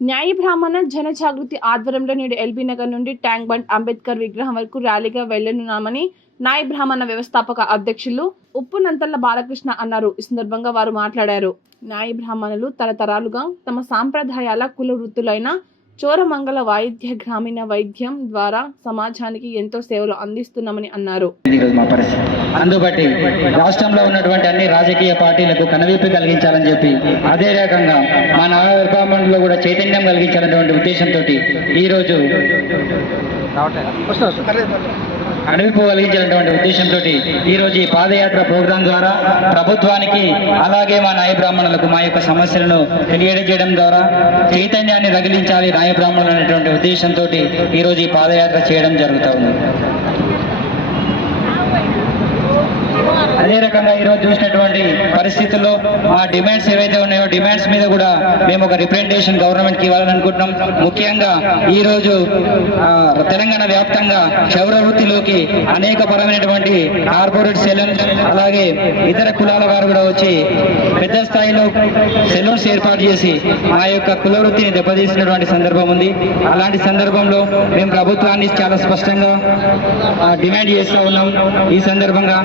న్యాయ బ్రాహ్మణ జన జాగృతి ఆధ్వర్యంలో నేడు ఎల్బీ నగర్ నుండి ట్యాంక్ బండ్ అంబేద్కర్ విగ్రహం వరకు ర్యాలీగా వెళ్లనున్నామని న్యాయ బ్రాహ్మణ వ్యవస్థాపక అధ్యక్షులు ఉప్పునంతల బాలకృష్ణ అన్నారు. ఈ సందర్భంగా వారు మాట్లాడారు. న్యాయ బ్రాహ్మణులు తరతరాలుగా తమ సాంప్రదాయాల కుల వృత్తులైన చోరమంగళ వాయిద్య గ్రామీణ వైద్యం ద్వారా సమాజానికి ఎంతో సేవలు అందిస్తున్నామని అన్నారు. అందుబట్టి రాష్ట్రంలో ఉన్నటువంటి అన్ని రాజకీయ పార్టీలకు కనువిప్పు కలిగించాలని చెప్పి, అదే రకంగా మా న్యాయ బ్రాహ్మణుల్లో కూడా చైతన్యం కలిగించాలనేటువంటి ఉద్దేశంతో ఈరోజు అడవిపు కలిగించినటువంటి ఉద్దేశంతో ఈరోజు ఈ పాదయాత్ర ప్రోగ్రాం ద్వారా ప్రభుత్వానికి అలాగే మా న్యాయ బ్రాహ్మణులకు మా యొక్క సమస్యలను తెలియజేయడం ద్వారా చైతన్యాన్ని రగిలించాలి న్యాయ బ్రాహ్మణులు అనేటువంటి ఉద్దేశంతో ఈరోజు ఈ పాదయాత్ర చేయడం జరుగుతూ ఉంది. అదే రకంగా ఈరోజు చూసినటువంటి పరిస్థితుల్లో ఆ డిమాండ్స్ ఏవైతే ఉన్నాయో డిమాండ్స్ మీద కూడా మేము ఒక రిప్రజెంటేషన్ గవర్నమెంట్కి ఇవ్వాలని అనుకుంటున్నాం. ముఖ్యంగా ఈరోజు తెలంగాణ వ్యాప్తంగా క్షౌర వృత్తిలోకి అనేక పరమైనటువంటి కార్పొరేట్ సెలూన్స్ అలాగే ఇతర కులాల వారు కూడా వచ్చి పెద్ద స్థాయిలో సెలూన్స్ ఏర్పాటు చేసి ఆ యొక్క కుల వృత్తిని దెబ్బతీసినటువంటి సందర్భం ఉంది. అలాంటి సందర్భంలో మేము ప్రభుత్వాన్ని చాలా స్పష్టంగా డిమాండ్ చేస్తూ ఉన్నాం. ఈ సందర్భంగా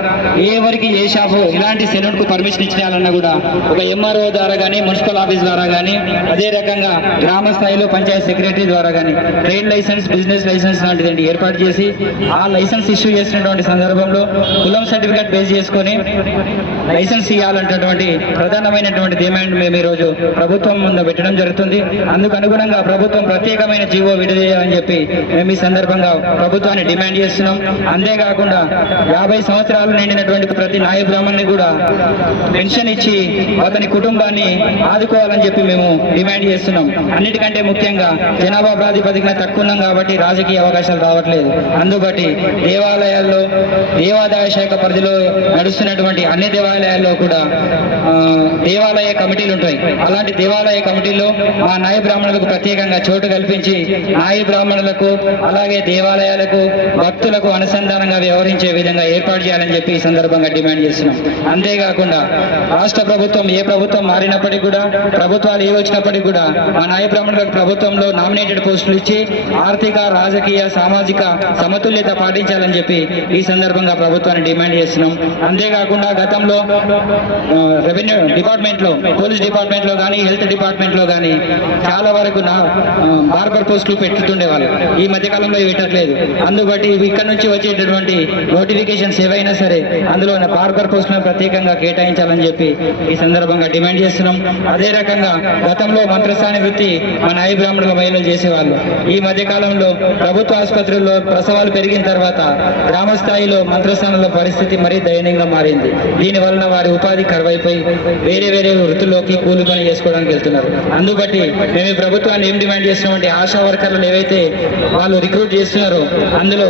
ఎవరికి ఏ షాపు ఇలాంటి సెలూన్ కు పర్మిషన్ ఇచ్చేయాలన్నా కూడా ఒక ఎంఆర్ఓ ద్వారా కానీ మున్సిపల్ ఆఫీస్ ద్వారా కానీ అదే రకంగా గ్రామ స్థాయిలో పంచాయత్ సెక్రటరీ ద్వారా కానీ ట్రేడ్ లైసెన్స్ బిజినెస్ లైసెన్స్ లాంటిది ఏర్పాటు చేసి ఆ లైసెన్స్ ఇష్యూ చేసినటువంటి సందర్భంలో కులం సర్టిఫికేట్ బేస్ చేసుకొని లైసెన్స్ ఇవ్వాలంటే ప్రధానమైనటువంటి డిమాండ్ మేము ఈరోజు ప్రభుత్వం ముందు పెట్టడం జరుగుతుంది. అందుకు అనుగుణంగా ప్రభుత్వం ప్రత్యేకమైన జీవో విడుదల చేయాలని చెప్పి మేము ఈ సందర్భంగా ప్రభుత్వాన్ని డిమాండ్ చేస్తున్నాం. అంతేకాకుండా 50 సంవత్సరాలు నిండినటువంటి ప్రతి న్యాయ బ్రాహ్మణ్ణి కూడా పెన్షన్ ఇచ్చి అతని కుటుంబాన్ని ఆదుకోవాలని చెప్పి మేము డిమాండ్ చేస్తున్నాం. అన్నిటికంటే ముఖ్యంగా జనాభా ప్రాతిపదికన తక్కువ ఉన్నాం కాబట్టి రాజకీయ అవకాశాలు రావట్లేదు. అందుబట్టి దేవాలయాల్లో దేవాదాయ శాఖ పరిధిలో నడుస్తున్నటువంటి అన్ని దేవాలయాల్లో కూడా దేవాలయ కమిటీలు ఉంటాయి. అలాంటి దేవాలయ కమిటీల్లో మా న్యాయ బ్రాహ్మణులకు ప్రత్యేకంగా చోటు కల్పించి న్యాయ బ్రాహ్మణులకు అలాగే దేవాలయాలకు భక్తులకు అనుసంధానంగా వ్యవహరించే విధంగా ఏర్పాటు చేయాలని చెప్పి ఈ సందర్భంగా డిమాండ్ చేస్తున్నాం. అంతేకాకుండా రాష్ట్ర ప్రభుత్వం ఏ ప్రభుత్వం మారినప్పటికీ కూడా ప్రభుత్వాలు ఏ వచ్చినప్పటికీ కూడా మా న్యాయ బ్రాహ్మణులకు ప్రభుత్వంలో నామినేటెడ్ పోస్టులు ఇచ్చి ఆర్థిక రాజకీయ సామాజిక సమతుల్యత పాటించాలని చెప్పి ఈ సందర్భంగా ప్రభుత్వాన్ని డిమాండ్ చేస్తున్నాం. అంతేకాకుండా గతంలో రెవెన్యూ డిపార్ట్మెంట్ లో పోలీస్ డిపార్ట్మెంట్ లో కానీ హెల్త్ డిపార్ట్మెంట్ లో కానీ చాలా వరకు బార్బర్ పోస్టులు పెట్టుతుండేవాళ్ళు. ఈ మధ్యకాలంలో పెట్టట్లేదు. అందుబట్టి ఇక్కడ నుంచి వచ్చేటటువంటి నోటిఫికేషన్స్ ఏవైనా సరే అందులో బార్బర్ పోస్టులను ప్రత్యేకంగా కేటాయించాలని చెప్పి ఈ సందర్భంగా డిమాండ్ చేస్తున్నాం. అదే రకంగా గతంలో మంత్రస్థాని వృత్తి మా న్యాయ బ్రాహ్మణుల మహిళలు చేసేవాళ్ళు. ఈ మధ్యకాలంలో ప్రభుత్వ ఆసుపత్రుల్లో ప్రసవాలు పెరిగిన తర్వాత గ్రామ స్థాయిలో మంత్రస్థానంలో పరిస్థితి మరీ దయనీయంగా మారింది. దీని వలన వారి ఉపాధి కరువైపోయి వేరే వేరే వృత్తుల్లోకి కూలి పని చేసుకోవడానికి వెళ్తున్నారు. అందుబట్టి మేము ప్రభుత్వాన్ని ఏం డిమాండ్ చేస్తున్నామంటే ఆశా వర్కర్లను ఏవైతే వాళ్ళు రిక్రూట్ చేస్తున్నారో అందులో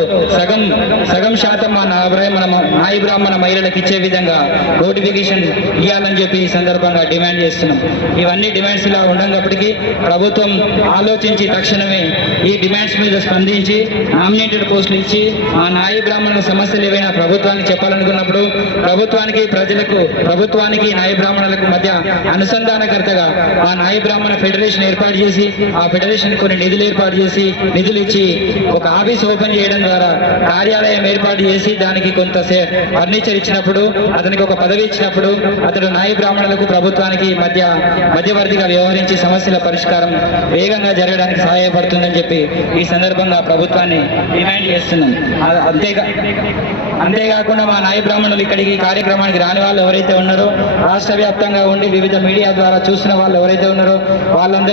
సగం శాతం మా న్యాయ బ్రాహ్మణ మహిళలకు ఇచ్చే విధంగా నోటిఫికేషన్ ఇవ్వాలని చెప్పి ఈ సందర్భంగా డిమాండ్ చేస్తున్నాం. ఇవన్నీ డిమాండ్స్ ఇలా ఉండేటప్పటికీ ప్రభుత్వం ఆలోచించి తక్షణమే ఈ డిమాండ్స్ మీద స్పందించి నామినేటెడ్ పోస్టులు ఇచ్చి ఆ న్యాయ బ్రాహ్మణుల సమస్యలు ఏవైనా ప్రభుత్వానికి చెప్పాలనుకున్నప్పుడు ప్రభుత్వానికి ప్రజలకు ప్రభుత్వానికి న్యాయ బ్రాహ్మణులకు మధ్య అనుసంధానకర్తగా ఆ న్యాయ బ్రాహ్మణ ఫెడరేషన్ ఏర్పాటు చేసి ఆ ఫెడరేషన్ కొన్ని నిధులు ఏర్పాటు చేసి నిధులు ఇచ్చి ఒక ఆఫీస్ ఓపెన్ చేయడం ద్వారా కార్యాలయం ఏర్పాటు చేసి దానికి కొంత ఫర్నిచర్ ఇచ్చినప్పుడు అతనికి ఒక పదవి ఇచ్చినప్పుడు అతడు న్యాయ బ్రాహ్మణులకు ప్రభుత్వానికి మధ్యవర్తిగా వ్యవహరించి సమస్యల పరిష్కారం వేగంగా జరగడానికి సహాయపడుతుందని చెప్పి ఈ సందర్భంగా ప్రభుత్వాన్ని డిమాండ్ చేస్తున్నాం. అంతేకాకుండా మా న్యాయ బ్రాహ్మణులు ఇక్కడికి కార్యక్రమానికి రాని వాళ్ళు ఎవరైతే ఉన్నారో రాష్ట్ర వ్యాప్తంగా ఉండి వివిధ మీడియా ద్వారా చూసిన వాళ్ళు ఎవరైతే ఉన్నారో వాళ్ళందరూ